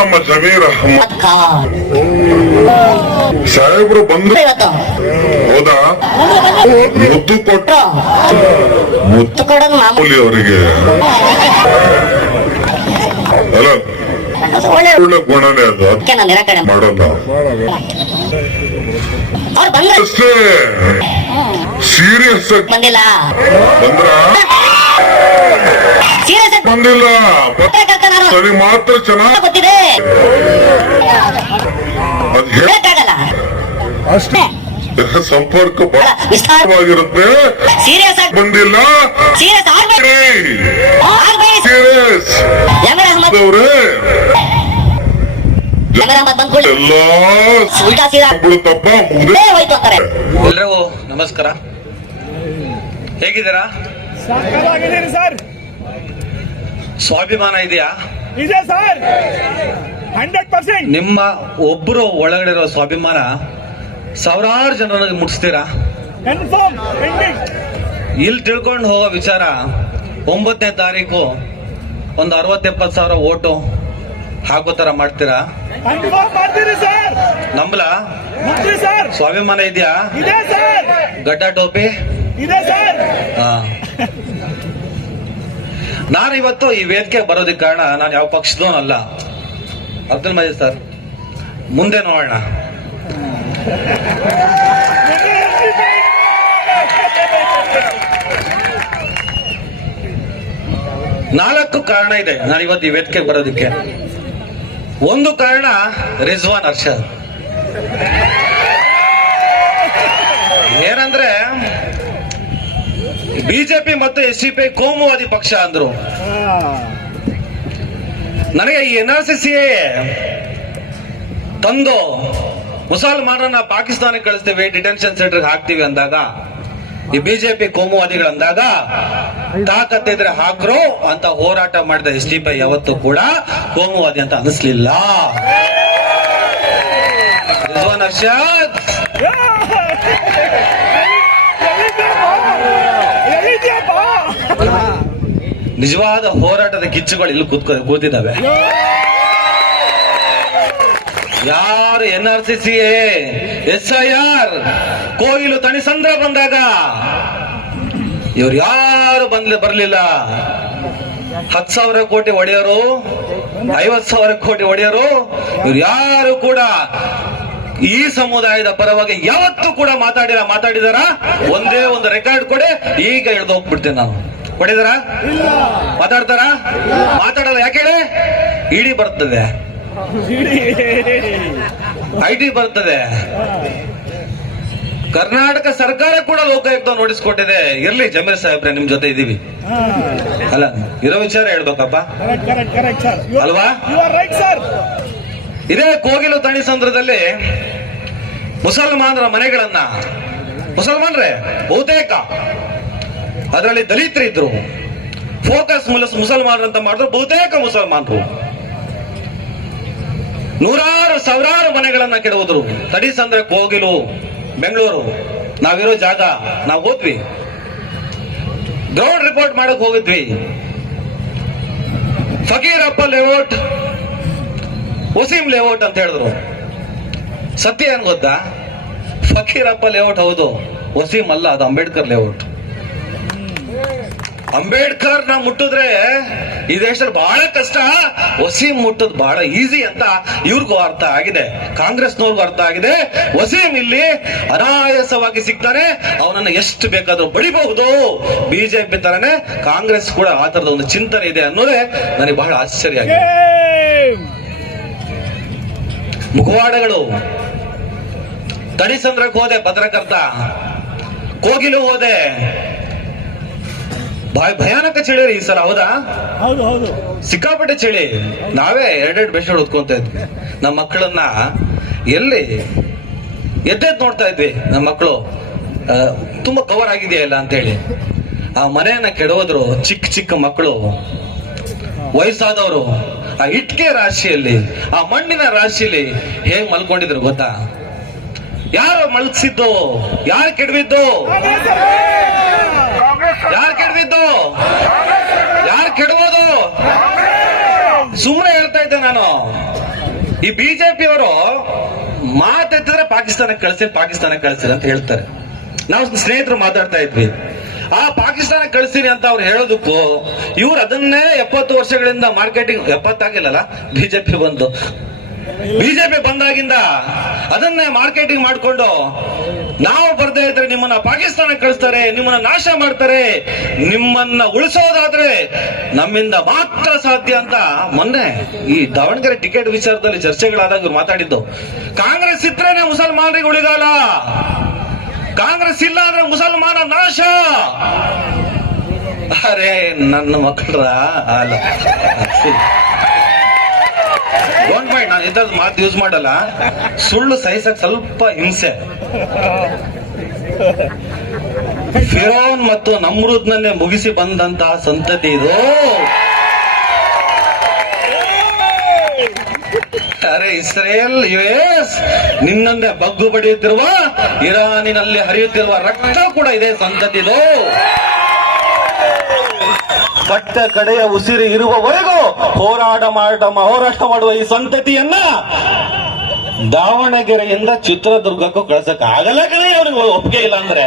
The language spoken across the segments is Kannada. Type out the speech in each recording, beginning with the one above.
ನಮ್ಮ ಜಮೀರ್ ಅಹ್ಮದ್ ಸಾಹೇಬ್ರು ಬಂದು ಹೌದಾ ಮುದ್ದು ಕೊಟ್ಟ ಮುದ್ದು ಕೊಡೋದು ಮಾಮೂಲಿ ಅವರಿಗೆ ಅಲ್ಲ ಒಳ್ಳೆ ಗುಣನೇ ಅದು ಅದಕ್ಕೆ ಮಾಡಲ್ಲ ಅಷ್ಟೇ ಸೀರಿಯಸ್ ಬಂದ್ರ ಬಂದಿಲ್ಲ ಸರಿ ಮಾತ್ರ ಚೆನ್ನಾಗಿ ಗೊತ್ತಿದೆ ಅಷ್ಟೇ ಸಂಪರ್ಕ ಬಹಳ ವಿಸ್ತಾರವಾಗಿರುತ್ತೆ ಸೀರಿಯಸ್ ಬಂದಿಲ್ಲ ಸೀರಿಯಸ್ ಅವರೇ ಎಲ್ರಿಗೂ ನಮಸ್ಕಾರ. ಹೇಗಿದ್ದೀರಾ? ಸರ್. ಸ್ವಾಭಿಮಾನ ಇದೆಯಾ? ಇದೆ ಸರ್, 100%. ನಿಮ್ಮ ಒಬ್ಬರು ಒಳಗಡೆ ಇರೋ ಸ್ವಾಭಿಮಾನ ಸಾವಿರಾರು ಜನರಿಗೆ ಮುಟ್ಟಿಸ್ತೀರಾ? ಇಲ್ಲಿ ತಿಳ್ಕೊಂಡು ಹೋಗೋ ವಿಚಾರ 9ನೇ ತಾರೀಕು ಒಂದು 60-70 ಸಾವಿರ ಓಟು ಹಾಕೋ ತರ ಮಾಡ್ತೀರಾ? ನಂಬಲ ಸ್ವಾಭಿಮಾನ ಇದೆಯಾ? ಗಡ್ಡ ಟೋಪಿ ನಾನು ಇವತ್ತು ಈ ವೇದಿಕೆ ಬರೋದಕ್ಕೆ ಕಾರಣ ನಾನು ಯಾವ ಪಕ್ಷದವನಲ್ಲ. ಅಬ್ದುಲ್ ಮಜೀದ್ ಸರ್, ಮುಂದೆ ನೋಡೋಣ. ನಾಲ್ಕು ಕಾರಣ ಇದೆ ನಾನು ಇವತ್ತು ಈ ವೇದಿಕೆ ಬರೋದಕ್ಕೆ. ಒಂದು ಕಾರಣ ರಿಜ್ವಾನ್ ಅರ್ಷದ್. ಏನಂದ್ರೆ ಬಿಜೆಪಿ ಮತ್ತು ಎಸ್ಡಿಪಿ ಕೋಮುವಾದಿ ಪಕ್ಷ ಅಂದ್ರು. ನನಗೆ ಈ NRCC ತಂದು ಮುಸಲ್ಮಾನರನ್ನ ಪಾಕಿಸ್ತಾನಕ್ಕೆ ಕಳಿಸ್ತೀವಿ, ಡಿಟೆನ್ಷನ್ ಸೆಂಟರ್ಗೆ ಹಾಕ್ತಿವಿ ಅಂದಾಗ, ಈ ಬಿಜೆಪಿ ಕೋಮುವಾದಿಗಳಂದಾಗ ತಾಕತ್ತಿದ್ರೆ ಹಾಕ್ರು ಅಂತ ಹೋರಾಟ ಮಾಡಿದ ಎಸ್ಡಿಪಿ ಯಾವತ್ತೂ ಕೂಡ ಕೋಮುವಾದಿ ಅಂತ ಅನಿಸ್ಲಿಲ್ಲ. ರಿಜ್ವಾನ್ ಅರ್ಷದ್ ನಿಜವಾದ ಹೋರಾಟದ ಕಿಚ್ಚುಗಳು ಇಲ್ಲಿ ಕೂತಿದ್ದಾವೆ. ಯಾರು NRCC SIR ಕೋಗಿಲು ತಣಿಸಂದ್ರ ಬಂದಾಗ ಇವ್ರು ಯಾರು ಬರ್ಲಿಲ್ಲ. 10,000 ಕೋಟಿ ಒಡೆಯರು, 50,000 ಕೋಟಿ ಒಡೆಯರು, ಇವ್ರು ಯಾರು ಕೂಡ ಈ ಸಮುದಾಯದ ಪರವಾಗಿ ಯಾವತ್ತೂ ಕೂಡ ಮಾತಾಡಿದಾರ? ಒಂದೇ ಒಂದು ರೆಕಾರ್ಡ್ ಕೊಡಿ, ಈಗ ಹಿಡ್ದು ಹೋಗ್ಬಿಡ್ತೇನೆ ನಾನು. ಹೊಡಿದಾರ? ಮಾತಾಡ್ತಾರ? ಮಾತಾಡಲ್ಲ. ಯಾಕೆ ಹೇಳಿ? ಇಡಿ ಬರ್ತದೆ, IT ಬರ್ತದೆ. ಕರ್ನಾಟಕ ಸರ್ಕಾರ ಕೂಡ ಲೋಕಾಯುಕ್ತ ನೋಟಿಸ್ ಕೊಟ್ಟಿದೆ. ಇರ್ಲಿ ಜಮೀರ್ ಸಾಹೇಬ್ರೆ, ನಿಮ್ ಜೊತೆ ಇದೀವಿ ಅಲ್ಲ, ಇರೋ ವಿಚಾರ ಹೇಳ್ಬೇಕಪ್ಪ ಅಲ್ವಾ? ಇದೇ ಕೋಗಿಲು ತಣಿಸಂದ್ರದಲ್ಲಿ ಮುಸಲ್ಮಾನರ ಮನೆಗಳನ್ನ, ಮುಸಲ್ಮಾನ್ರೆ ಬಹುತೇಕ ಅದರಲ್ಲಿ ದಲಿತರಿದ್ರು, ಫೋಕಸ್ ಮುಸಲ್ಮಾನರು ಅಂತ ಮಾಡಿದ್ರು. ಬಹುತೇಕ ಮುಸಲ್ಮಾನರು ನೂರಾರು ಸಾವಿರಾರು ಮನೆಗಳನ್ನ ಕೆಡವುದ್ರು. ತಡಿಸಂದ್ರ ಕೋಗಿಲು ಬೆಂಗಳೂರು, ನಾವಿರೋ ಜಾಗ ನಾವು ಹೋದ್ವಿ, ಗ್ರೌಂಡ್ ರಿಪೋರ್ಟ್ ಮಾಡಕ್ ಹೋಗಿದ್ವಿ. ಫಕೀರಪ್ಪ ಲೇಔಟ್, ವಸೀಂ ಲೇಔಟ್ ಅಂತ ಹೇಳಿದ್ರು. ಸತ್ಯ ಏನ್ ಗೊತ್ತಾ? ಫಕೀರಪ್ಪ ಲೇಔಟ್ ಹೌದು, ವಸೀಂ ಅಲ್ಲ, ಅದು ಅಂಬೇಡ್ಕರ್ ಲೇಔಟ್. ಅಂಬೇಡ್ಕರ್ ನ ಮುಟ್ಟಿದ್ರೆ ಈ ದೇಶದಲ್ಲಿ ಬಹಳ ಕಷ್ಟ, ವಸೀಂ ಮುಟ್ಟದ್ ಬಹಳ ಈಸಿ ಅಂತ ಇವ್ರಿಗೂ ಅರ್ಥ ಆಗಿದೆ, ಕಾಂಗ್ರೆಸ್ನವ್ರಿಗೂ ಅರ್ಥ ಆಗಿದೆ. ವಸೀಂ ಇಲ್ಲಿ ಅನಾಯಾಸವಾಗಿ ಸಿಗ್ತಾನೆ, ಅವನನ್ನ ಎಷ್ಟು ಬೇಕಾದ್ರೂ ಬಡಿಬಹುದು. ಬಿಜೆಪಿ ತರನೇ ಕಾಂಗ್ರೆಸ್ ಕೂಡ ಆ ತರದ ಒಂದು ಚಿಂತನೆ ಇದೆ ಅನ್ನೋದೇ ನನಗೆ ಬಹಳ ಆಶ್ಚರ್ಯ ಆಗಿದೆ. ಮುಖವಾಡಗಳು, ತಣಿಸಂದ್ರಕ್ಕೆ ಹೋದೆ ಪತ್ರಕರ್ತ, ಕೋಗಿಲು ಹೋದೆ, ಭಯಾನಕ ಚಳಿ ಈ ಸಲ. ಹೌದಾ? ಹೌದು ಹೌದು, ಸಿಕ್ಕಾಪಟ್ಟೆ ಚಳಿ. ನಾವೇ 2 ಬೆಡ್ಶೀಟ್ ಹೊತ್ಕೊಂತ ಇದ್ವಿ. ನಮ್ಮ ಮಕ್ಕಳನ್ನ ಎಲ್ಲಿ ಎದ್ದೆದ್ ನೋಡ್ತಾ ಇದ್ವಿ. ನಮ್ಮ ಮಕ್ಕಳು ತುಂಬಾ ಕವರ್ ಆಗಿದೆಯಲ್ಲ ಅಂತ ಹೇಳಿ ಆ ಮನೆಯನ್ನ ಕೆಡೋದ್ರು. ಚಿಕ್ಕ ಚಿಕ್ಕ ಮಕ್ಕಳು, ವಯಸ್ಸಾದವರು ಆ ಇಟ್ಕೆ ರಾಶಿಯಲ್ಲಿ, ಆ ಮಣ್ಣಿನ ರಾಶಿಯಲ್ಲಿ ಹೇಗ್ ಮಲ್ಕೊಂಡಿದ್ರು ಗೊತ್ತಾ? ಯಾರು ಮಲ್ಸಿದ್ದು? ಯಾರು ಕೆಡವಿದ್ದು? ಯಾರು ಕೆಡವಿದ್ದು? ಯಾರು ಕೆಡಬೋದು? ಸುಮ್ಮನೆ ಹೇಳ್ತಾ ಇದ್ದೆ ನಾನು, ಈ ಬಿಜೆಪಿ ಅವರು ಮಾತೆತ್ತಿದ್ರೆ ಪಾಕಿಸ್ತಾನಕ್ಕೆ ಕಳಿಸ್ತೀರಿ ಅಂತ ಹೇಳ್ತಾರೆ. ನಾವು ಸ್ನೇಹಿತರು ಮಾತಾಡ್ತಾ ಇದ್ವಿ, ಆ ಪಾಕಿಸ್ತಾನ ಕಳಿಸ್ತೀನಿ ಅಂತ ಅವ್ರು ಹೇಳೋದಕ್ಕೂ ಇವ್ರು ಅದನ್ನೇ 70 ವರ್ಷಗಳಿಂದ ಮಾರ್ಕೆಟಿಂಗ್, 70 ಆಗಿಲ್ಲಲ್ಲ ಬಿಜೆಪಿ ಬಂದಾಗಿಂದ ಅದನ್ನೇ ಮಾರ್ಕೆಟಿಂಗ್ ಮಾಡ್ಕೊಂಡು, ನಾವು ಬರ್ದೇ ಇದ್ರೆ ನಿಮ್ಮನ್ನ ಪಾಕಿಸ್ತಾನಕ್ಕೆ ಕಳಿಸ್ತಾರೆ, ನಿಮ್ಮನ್ನ ನಾಶ ಮಾಡ್ತಾರೆ, ನಿಮ್ಮನ್ನ ಉಳಿಸೋದಾದ್ರೆ ನಮ್ಮಿಂದ ಮಾತ್ರ ಸಾಧ್ಯ ಅಂತ ಮೊನ್ನೆ ಈ ದಾವಣಗೆರೆ ಟಿಕೆಟ್ ವಿಚಾರದಲ್ಲಿ ಚರ್ಚೆಗಳಾದಾಗ ಇವ್ರು ಮಾತಾಡಿದ್ದು. ಕಾಂಗ್ರೆಸ್ ಇದ್ರೇನೆ ಮುಸಲ್ಮಾನರಿಗೆ ಉಳಿಗಾಲ, ಕಾಂಗ್ರೆಸ್ ಇಲ್ಲ ಅಂದ್ರೆ ಮುಸಲ್ಮಾನ ನಾಶ. ಅರೆ ನನ್ನ ಮಕ್ಕಳ ಅಲ್ಲ, ಡೋಂಟ್ ಮೈಂಡ್, ನಾನು ಇಂಥದ್ದು ಮಾತು ಯೂಸ್ ಮಾಡಲ್ಲ. ಸುಳ್ಳು ಸಹಿಸಕ್ ಸ್ವಲ್ಪ ಹಿಂಸೆ. ಫಿರೋನ್ ಮತ್ತು ನಮ್ರೂದ್ನನ್ನೇ ಮುಗಿಸಿ ಬಂದಂತಹ ಸಂತತಿ ಇದು. ಅರೆ ಇಸ್ರೇಲ್, US ನಿನ್ನನ್ನೇ ಬಗ್ಗು ಬಡಿಯುತ್ತಿರುವ, ಇರಾನಿನಲ್ಲಿ ಹರಿಯುತ್ತಿರುವ ರಕ್ತ ಕೂಡ ಇದೇ ಸಂತತಿದು. ಬಟ್ಟ ಕಡೆಯ ಉಸಿರು ಇರುವವರೆಗೂ ಹೋರಾಟ ಮಾಡುವ ಈ ಸಂತತಿಯನ್ನ ದಾವಣಗೆರೆಯಿಂದ ಚಿತ್ರದುರ್ಗಕ್ಕೂ ಕಳ್ಸಕ್ ಆಗಲ್ಲ ಕಣೆ. ಅವ್ರಿಗೆ ಒಪ್ಪಿಗೆ ಇಲ್ಲ ಅಂದ್ರೆ,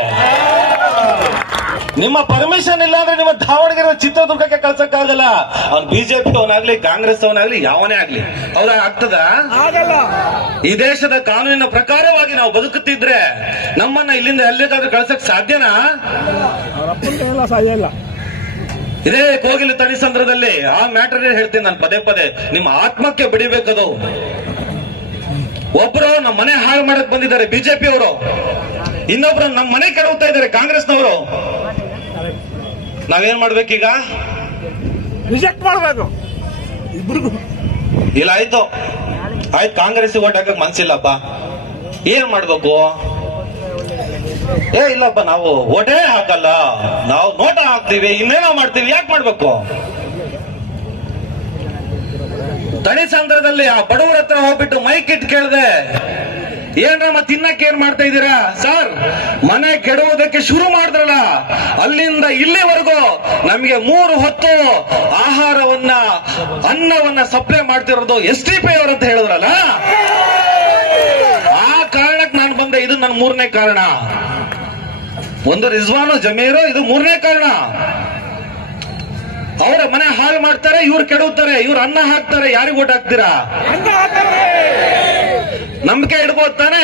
ನಿಮ್ಮ ಪರ್ಮಿಷನ್ ಇಲ್ಲ ಅಂದ್ರೆ ನಿಮ್ಮ ದಾವಣಗೆರೆ ಚಿತ್ರದುರ್ಗಕ್ಕೆ ಕಳ್ಸಕ್ ಆಗಲ್ಲ. ಅವ್ನು ಬಿಜೆಪಿ ಅವನಾಗ್ಲಿ, ಕಾಂಗ್ರೆಸ್ ಅವನಾಗ್ಲಿ, ಯಾವನೇ ಆಗ್ಲಿ, ಅವ್ರ ಆಗ್ತದ? ಈ ದೇಶದ ಕಾನೂನಿನ ಪ್ರಕಾರವಾಗಿ ನಾವು ಬದುಕುತ್ತಿದ್ರೆ ನಮ್ಮನ್ನ ಇಲ್ಲಿಂದ ಎಲ್ಲಿಗಾದ್ರೂ ಕಳ್ಸಕ್ ಸಾಧ್ಯನಾ? ಸಾಧ್ಯ ಇಲ್ಲ. ಇದೇ ಕೋಗಿಲು ತಣಿಸಂದ್ರದಲ್ಲಿ ಆ ಮ್ಯಾಟರ್ ಹೇಳ್ತೀನಿ ನಾನು ಪದೇ, ನಿಮ್ಮ ಆತ್ಮಕ್ಕೆ ಬಿಡಿಬೇಕದು. ಒಬ್ರು ನಮ್ಮ ಮನೆ ಹಾಳು ಮಾಡಕ್ ಬಂದಿದ್ದಾರೆ ಬಿಜೆಪಿ ಅವರು, ಇನ್ನೊಬ್ರು ನಮ್ಮ ಮನೆ ಕೆಡವುತ್ತಾ ಇದ್ದಾರೆ ಕಾಂಗ್ರೆಸ್ನವರು. ನಾವೇನ್ ಮಾಡ್ಬೇಕೀಗ? ರಿಜೆಕ್ಟ್ ಮಾಡ್ಬೇಕು ಇಬ್ರಿಗೂ. ಇಲ್ಲ ಆಯ್ತು ಕಾಂಗ್ರೆಸ್ ಓಟ್ ಹಾಕಕ್ ಮನ್ಸಿಲ್ಲಪ್ಪ, ಏನ್ ಮಾಡ್ಬೇಕು? ಇಲ್ಲಪ್ಪ ನಾವು ಓಟೇ ಹಾಕಲ್ಲ, ನಾವು ನೋಟ ಹಾಕ್ತೀವಿ, ಇನ್ನೇನೋ ಮಾಡ್ತೀವಿ, ಯಾಕೆ ಮಾಡ್ಬೇಕು? ತಣಿಸಂದ್ರದಲ್ಲಿ ಆ ಬಡವರ ಹತ್ರ ಹೋಗ್ಬಿಟ್ಟು ಮೈಕ್ ಇಟ್ಟು ಕೇಳಿದೆ, ಏನ್ರಮ್ಮ ತಿನ್ನಕ್ಕೆ ಏನ್ ಮಾಡ್ತಾ ಇದ್ದೀರಾ ಸರ್? ಮನೆ ಕೆಡುವುದಕ್ಕೆ ಶುರು ಮಾಡಿದ್ರಲ್ಲ, ಅಲ್ಲಿಂದ ಇಲ್ಲಿವರೆಗೂ ನಮಗೆ 3 ಹೊತ್ತು ಅನ್ನವನ್ನ ಸಪ್ಲೈ ಮಾಡ್ತಿರೋದು STP ಅವರಂತ ಹೇಳಿದ್ರಲ್ಲ, ಆ ಕಾರಣಕ್ಕೆ ನಾನು ಬಂದೆ. ಇದು ನನ್ನ 3ನೇ ಕಾರಣ. ಒಂದು ರಿಜ್ವಾನು ಜಮೀರು, ಇದು 3ನೇ ಕಾರಣ. ಅವರ ಮನೆ ಹಾಳು ಮಾಡ್ತಾರೆ, ಇವ್ರು ಕೆಡುತ್ತಾರೆ, ಇವ್ರು ಅನ್ನ ಹಾಕ್ತಾರೆ. ಯಾರಿಗೆ ಓಟ್ ಹಾಕ್ತೀರಾ? ನಂಬಿಕೆ ಇಡ್ಬೋದು ತಾನೆ?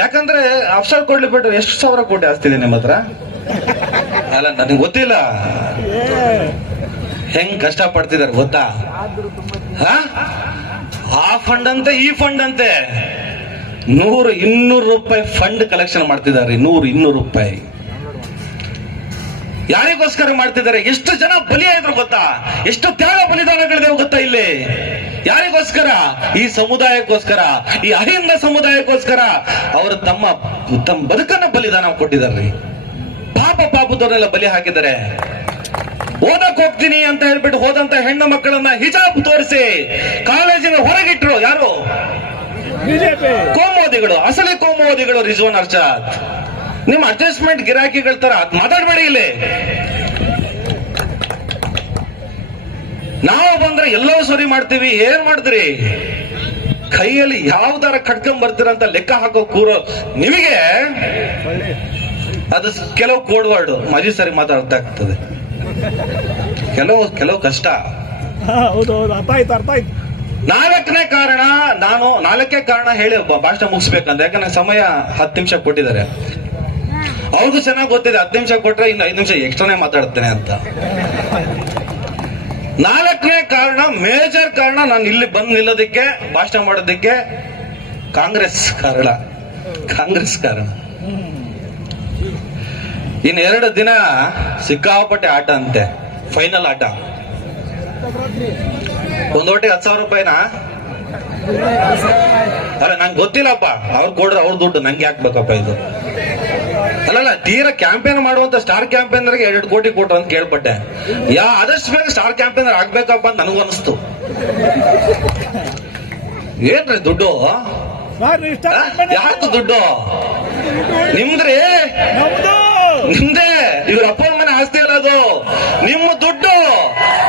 ಯಾಕಂದ್ರೆ ಅಫ್ಸರ್ ಕೊಡ್ಲಿ ಬಿಟ್ಟು ಎಷ್ಟು ಸಾವಿರ ಕೋಟಿ ಆಸ್ತಿದೆ ನಿಮ್ಮ ಹತ್ರ? ಅಲ್ಲ ನನಗೆ ಗೊತ್ತಿಲ್ಲ ಹೆಂಗ್ ಕಷ್ಟ ಪಡ್ತಿದಾರೆ ಗೊತ್ತಾ? ಆ ಫಂಡ್ ಅಂತೆ, ಈ ಫಂಡ್ ಅಂತೆ 100-200 ರೂಪಾಯಿ ಫಂಡ್ ಕಲೆಕ್ಷನ್ ಮಾಡ್ತಿದ್ದಾರೆ. 100-200 ರೂಪಾಯಿ ಯಾರಿಗೋಸ್ಕರ ಮಾಡ್ತಿದ್ದಾರೆ? ಎಷ್ಟು ಜನ ಬಲಿಯಾದ್ರು ಗೊತ್ತಾ? ಎಷ್ಟು ತ್ಯಾಗ ಬಲಿದಾನಗಳಿದೆ ಗೊತ್ತಾ? ಇಲ್ಲಿ ಯಾರಿಗೋಸ್ಕರ? ಈ ಸಮುದಾಯಕ್ಕೋಸ್ಕರ, ಈ ಅಹಿಂದ ಸಮುದಾಯಕ್ಕೋಸ್ಕರ ಅವರು ತಮ್ಮ ಬದುಕನ್ನ ಬಲಿದಾನ ಕೊಟ್ಟಿದ್ದಾರೆ. ಪಾಪದವರೆಲ್ಲ ಬಲಿ ಹಾಕಿದ್ದಾರೆ. ಓದಕ್ ಹೋಗ್ತೀನಿ ಅಂತ ಹೇಳ್ಬಿಟ್ಟು ಹೋದಂತ ಹೆಣ್ಣು ಮಕ್ಕಳನ್ನ ಹಿಜಾಬ್ ತೋರಿಸಿ ಕಾಲೇಜಿನ ಹೊರಗಿಟ್ರು. ಯಾರು? ಕೋಮುವಾದಿಗಳು, ಅಸಲಿ ಕೋಮುವಾದಿಗಳು. ರಿಜ್ವಾನ್ ಅರ್ಷಾದ್ ನಿಮ್ಮ ಅಡ್ಜಸ್ಟ್ಮೆಂಟ್ ಗಿರಾಕಿಗಳ ತರ ಮಾತಾಡ್ಬೇಡಿ ಇಲ್ಲಿ. ನಾವು ಬಂದ್ರೆ ಎಲ್ಲವೂ ಸರಿ ಮಾಡ್ತೀವಿ. ಏನ್ ಮಾಡಿದ್ರಿ? ಕೈಯಲ್ಲಿ ಯಾವ್ದಾರ ಕಟ್ಕೊಂಡ್ ಬರ್ತೀರಂತ ಲೆಕ್ಕ ಹಾಕೋ ಕೂರೋ ನಿಮಗೆ ಅದು ಕೆಲವು ಕೋಡ್ ವರ್ಡ್ ಮಜಿ ಸರಿ ಮಾತಾಡ್ತಾ ಆಗ್ತದೆ. ಕೆಲವು ಕಷ್ಟ. ಅರ್ಥ ಆಯ್ತು. 4ನೇ ಕಾರಣ, ನಾನು 4ನೇ ಕಾರಣ ಹೇಳಿ ಭಾಷಣ ಮುಗಿಸ್ಬೇಕಂತ. ಯಾಕಂದ್ರೆ ಸಮಯ 10 ನಿಮಿಷ ಕೊಟ್ಟಿದ್ದಾರೆ. ಅವ್ರಿಗೂ ಚೆನ್ನಾಗಿ ಗೊತ್ತಿದೆ 10 ನಿಮಿಷ ಕೊಟ್ರೆ ಇನ್ನು 5 ನಿಮಿಷ ಎಕ್ಸ್ಟ್ರಾನೇ ಮಾತಾಡ್ತೇನೆ ಅಂತ. 4ನೇ ಕಾರಣ, ಮೇಜರ್ ಕಾರಣ, ನಾನು ಇಲ್ಲಿ ಬಂದು ನಿಲ್ಲೋದಕ್ಕೆ, ಭಾಷಣ ಮಾಡೋದಕ್ಕೆ ಕಾಂಗ್ರೆಸ್ ಕಾರಣ. ಇನ್ನು 2 ದಿನ ಸಿಕ್ಕಾಪಟ್ಟೆ ಆಟ ಅಂತೆ, ಫೈನಲ್ ಆಟ. ಒಂದು ಓಟಿಗೆ 10,000 ರೂಪಾಯಿನಾ? ಅಲ್ಲ ನಂಗೆ ಗೊತ್ತಿಲ್ಲಪ್ಪ, ಅವ್ರು ಕೊಡ್ರೆ ಅವ್ರ ದುಡ್ಡು ನಂಗೆ ಹಾಕ್ಬೇಕಪ್ಪ ಇದು. ಅಲ್ಲಲ್ಲ, ತೀರಾ ಕ್ಯಾಂಪೇನ್ ಮಾಡುವಂತ ಸ್ಟಾರ್ ಕ್ಯಾಂಪೇನರ್ಗೆ 2 ಕೋಟಿ ಕೊಟ್ರು ಅಂತ ಕೇಳ್ಪಟ್ಟೆ. ಆದಷ್ಟು ಬೇಗ ಸ್ಟಾರ್ ಕ್ಯಾಂಪೇನರ್ ಆಗ್ಬೇಕಪ್ಪ ಅಂತ ನನಗೂ ಅನಿಸ್ತು. ಏನ್ರಿ ದುಡ್ಡು? ಯಾಕೆ ದುಡ್ಡು? ನಿಮ್ದ್ರಿ? ನಿಮ್ದೇ. ಇವ್ರ ಅಪ್ಪ ಮನೆ ಆಸ್ತಿ ಇರೋದು ನಿಮ್ಮ ದುಡ್ಡು.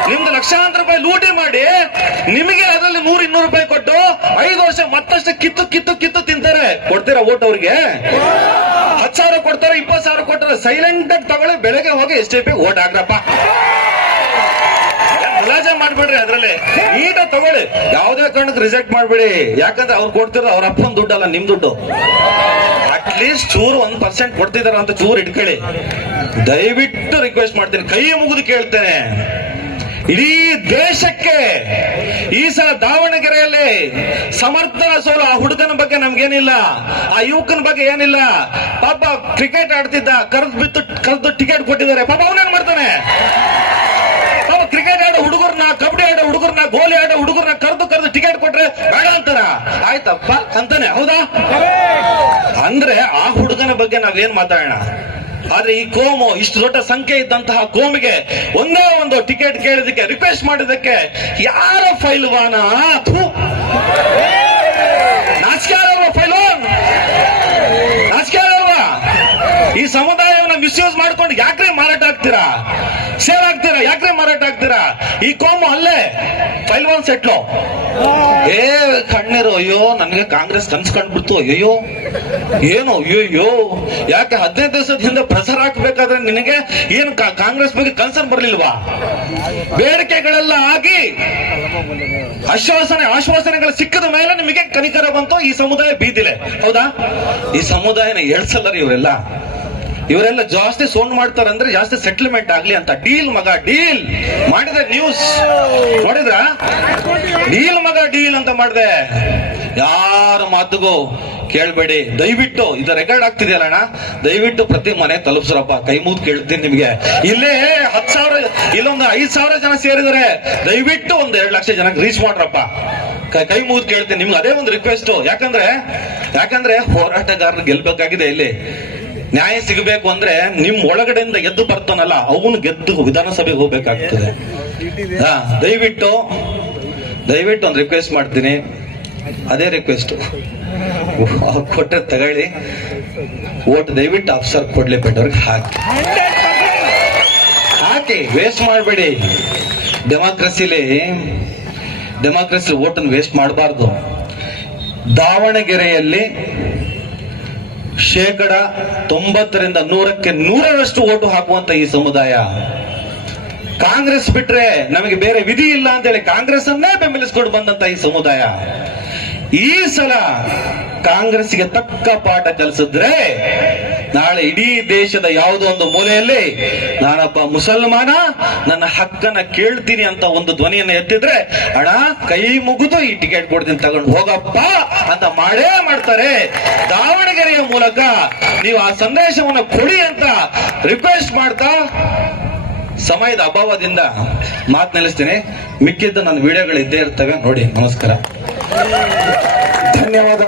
ನಿಮ್ದು ಲಕ್ಷಾಂತರ ರೂಪಾಯಿ ಲೂಟಿ ಮಾಡಿ ನಿಮಗೆ ಅದರಲ್ಲಿ 100-200 ರೂಪಾಯಿ ಕೊಟ್ಟು 5 ವರ್ಷ ಮತ್ತಷ್ಟು ಕಿತ್ತು ಕಿತ್ತು ಕಿತ್ತು ತಿಂತಾರೆ. ಕೊಡ್ತೀರಾ ಓಟ್ ಅವ್ರಿಗೆ? 10,000 ಕೊಡ್ತಾರೆ, 20,000 ಕೊಡ್ತಾರೆ. ಸೈಲೆಂಟ್ ಆಗಿ ತಗೊಳ್ಳಿ, ಬೆಳಗ್ಗೆ ಹೋಗಿ STP ಓಟ್ ಹಾಕ್ರಪ್ಪ. ಮುಲಾಜೆ ಮಾಡ್ಬೇಡ್ರಿ, ಅದ್ರಲ್ಲಿ ನೀಟ ತಗೊಳ್ಳಿ, ಯಾವುದೇ ಕಾರಣಕ್ಕೆ ರಿಜೆಕ್ಟ್ ಮಾಡ್ಬೇಡಿ. ಯಾಕಂದ್ರೆ ಅವ್ರು ಕೊಡ್ತಿರೋ ಅವ್ರ ಅಪ್ಪನ ದುಡ್ಡಲ್ಲ, ನಿಮ್ ದುಡ್ಡು. ಅಟ್ಲೀಸ್ಟ್ ಚೂರು 1% ಕೊಡ್ತಿದಾರ ಅಂತ ಚೂರು ಇಟ್ಕೊಳ್ಳಿ. ದಯವಿಟ್ಟು ರಿಕ್ವೆಸ್ಟ್ ಮಾಡ್ತೀನಿ, ಕೈ ಮುಗಿದು ಕೇಳ್ತೇನೆ. ಇಡೀ ದೇಶಕ್ಕೆ ಈ ಸಲ ದಾವಣಗೆರೆಯಲ್ಲಿ ಸಮರ್ಥನ ಸೋಲು. ಆ ಹುಡುಗನ ಬಗ್ಗೆ ನಮ್ಗೇನಿಲ್ಲ, ಆ ಯುವಕನ ಬಗ್ಗೆ ಏನಿಲ್ಲ. ಪಾಪ ಕ್ರಿಕೆಟ್ ಆಡ್ತಿದ್ದ, ಕರೆದು ಟಿಕೆಟ್ ಕೊಟ್ಟಿದ್ದಾರೆ. ಪಾಪ ಅವನೇನ್ ಮಾಡ್ತಾನೆ? ಪಾಪ ಕ್ರಿಕೆಟ್ ಆಡೋ ಹುಡುಗರ್ನ, ಕಬಡ್ಡಿ ಆಡೋ ಹುಡುಗರ್ನ, ಗೋಲಿ ಆಡೋ ಹುಡುಗರ್ನ ಕರೆದು ಟಿಕೆಟ್ ಕೊಟ್ರೆ ಬೇಡ ಅಂತಾರ. ಆಯ್ತಪ್ಪ ಅಂತಾನೆ, ಹೌದಾ? ಅಂದ್ರೆ ಆ ಹುಡುಗನ ಬಗ್ಗೆ ನಾವೇನ್ ಮಾತಾಡೋಣ? ಆದ್ರೆ ಈ ಕೋಮು, ಇಷ್ಟು ದೊಡ್ಡ ಸಂಖ್ಯೆ ಇದ್ದಂತಹ ಕೋಮಿಗೆ ಒಂದೇ ಒಂದು ಟಿಕೆಟ್ ಕೇಳಿದಕ್ಕೆ, ರಿಕ್ವೆಸ್ಟ್ ಮಾಡಿದಕ್ಕೆ ಯಾರ ಫೈಲ್ವಾನ? ನಾಚಿಕೆ ಅಲ್ವಾ ಫೈಲು? ನಾಚಿಕೆ ಅಲ್ವಾ? ಈ ಸಮುದಾಯವನ್ನು ಮಿಸ್ಯೂಸ್ ಮಾಡ್ಕೊಂಡು ಯಾಕ್ರೆ ಮಾರಾಟ ಆಗ್ತೀರಾ? ಸೇಲ್ ಆಗ್ತೀರಾ? ಯಾಕ್ರೆ ಮಾರಾಟ ಆಗ್ತೀರಾ? ಈ ಕೋಮು ಅಲ್ಲೇ ಫೈಲ್ವಾನ್ ಸೆಟ್ಲು. ಕಣ್ಣೀರು, ಅಯ್ಯೋ ನನಗೆ ಕಾಂಗ್ರೆಸ್ ಕನ್ಸ್ ಕಂಡ್ಬಿಡ್ತು, ಅಯ್ಯೋ ಏನು, ಅಯ್ಯೋ ಯಾಕೆ 15 ದಿವಸದ ಹಿಂದೆ ಪ್ರಸಾರ ಹಾಕ್ಬೇಕಾದ್ರೆ ನಿನಗೆ ಏನು ಕಾಂಗ್ರೆಸ್ ಬಗ್ಗೆ ಕನ್ಸರ್ನ್ ಬರ್ಲಿಲ್ವಾ? ಬೇಡಿಕೆಗಳೆಲ್ಲ ಆಗಿ ಆಶ್ವಾಸನೆಗಳು ಸಿಕ್ಕದ ಮೇಲೆ ನಿಮಗೆ ಕನಿಕರ ಬಂತು. ಈ ಸಮುದಾಯ ಬೀದಿಲೆ, ಹೌದಾ? ಈ ಸಮುದಾಯನ ಎಳ್ಸಲ್ಲರಿ ಇವರೆಲ್ಲ ಜಾಸ್ತಿ ಸೋನ್ ಮಾಡ್ತಾರೆ ಅಂದ್ರೆ ಜಾಸ್ತಿ ಸೆಟಲ್ಮೆಂಟ್ ಆಗ್ಲಿ ಅಂತ. ಡೀಲ್ ಮಗ ಡೀಲ್ ಮಾಡಿದ್ರೆ ನ್ಯೂಸ್ ನೋಡಿದ್ರ? ಡೀಲ್ ಮಗ ಡೀಲ್ ಅಂತ ಮಾಡಿದೆ. ಯಾರ ಮಾತುಗೂ ಕೇಳ್ಬೇಡಿ ದಯವಿಟ್ಟು. ಇದು ರೆಕಾರ್ಡ್ ಆಗ್ತಿದೆಯಲ್ಲ, ದಯವಿಟ್ಟು ಪ್ರತಿ ಮನೆ ತಲುಪಿಸ್ರಪ್ಪ. ಕೈ ಮುಗಿದು ಕೇಳ್ತೀನಿ ನಿಮ್ಗೆ. ಇಲ್ಲೇ 10,000, ಇಲ್ಲೊಂದು 5,000 ಜನ ಸೇರಿದರೆ ದಯವಿಟ್ಟು ಒಂದು 2 ಲಕ್ಷ ಜನಕ್ಕೆ ರೀಚ್ ಮಾಡ್ರಪ್ಪ. ಕೈ ಮುಗಿದು ಕೇಳ್ತೀನಿ ನಿಮ್ಗೆ, ಅದೇ ಒಂದು ರಿಕ್ವೆಸ್ಟ್. ಯಾಕಂದ್ರೆ ಹೋರಾಟಗಾರರು ಗೆಲ್ಬೇಕಾಗಿದೆ. ಇಲ್ಲಿ ನ್ಯಾಯ ಸಿಗಬೇಕು ಅಂದ್ರೆ ನಿಮ್ ಒಳಗಡೆಯಿಂದ ಎದ್ದು ಬರ್ತಾನಲ್ಲ, ಅವನು ಗೆದ್ದು ವಿಧಾನಸಭೆಗೆ ಹೋಗ್ಬೇಕಾಗ್ತದೆ. ದಯವಿಟ್ಟು ಒಂದು ರಿಕ್ವೆಸ್ಟ್ ಮಾಡ್ತೀನಿ, ಅದೇ ರಿಕ್ವೆಸ್ಟ್. ಕೊಟ್ಟರೆ ತಗೊಳ್ಳಿ, ಓಟ್ ದಯವಿಟ್ಟು ಅಫ್ಸರ್ ಕೊಡ್ಲಿ ಬೇಟವ್ರಿಗೆ ಹಾಕಿ ವೇಸ್ಟ್ ಮಾಡಬೇಡಿ. ಡೆಮಾಕ್ರಸಿಲಿ ಓಟನ್ನು ವೇಸ್ಟ್ ಮಾಡಬಾರ್ದು. ದಾವಣಗೆರೆಯಲ್ಲಿ 90% 100% ಓಟು ಹಾಕುವಂತ ಈ ಸಮುದಾಯ, ಕಾಂಗ್ರೆಸ್ ಬಿಟ್ರೆ ನಮಗೆ ಬೇರೆ ವಿಧಿ ಇಲ್ಲ ಅಂತೇಳಿ ಕಾಂಗ್ರೆಸ್ ಅನ್ನೇ ಬೆಂಬಲಿಸಿಕೊಂಡು ಬಂದಂತ ಈ ಸಮುದಾಯ ಈ ಸಲ ಕಾಂಗ್ರೆಸ್ಗೆ ತಕ್ಕ ಪಾಠ ಕಲಿಸಿದ್ರೆ ನಾಳೆ ಇಡೀ ದೇಶದ ಯಾವುದೋ ಒಂದು ಮೂಲೆಯಲ್ಲಿ ನಾನೊಬ್ಬ ಮುಸಲ್ಮಾನ, ನನ್ನ ಹಕ್ಕನ್ನ ಕೇಳ್ತೀನಿ ಅಂತ ಒಂದು ಧ್ವನಿಯನ್ನು ಎತ್ತಿದ್ರೆ, ಅಣ್ಣ ಕೈ ಮುಗಿದು ಈ ಟಿಕೆಟ್ ಕೊಡ್ತೀನಿ ತಗೊಂಡು ಹೋಗಪ್ಪ ಅಂತ ಮಾಡೇ ಮಾಡ್ತಾರೆ. ದಾವಣಗೆರೆಯ ಮೂಲಕ ನೀವು ಆ ಸಂದೇಶವನ್ನು ಕೊಡಿ ಅಂತ ರಿಕ್ವೆಸ್ಟ್ ಮಾಡ್ತಾ ಸಮಯದ ಅಭಾವದಿಂದ ಮಾತು ನಿಲ್ಲಿಸ್ತೀನಿ. ಮಿಕ್ಕಿದ್ದು ನನ್ನ ವಿಡಿಯೋಗಳು ಇದ್ದೇ ಇರ್ತವೆ ನೋಡಿ. ನಮಸ್ಕಾರ, ಧನ್ಯವಾದ.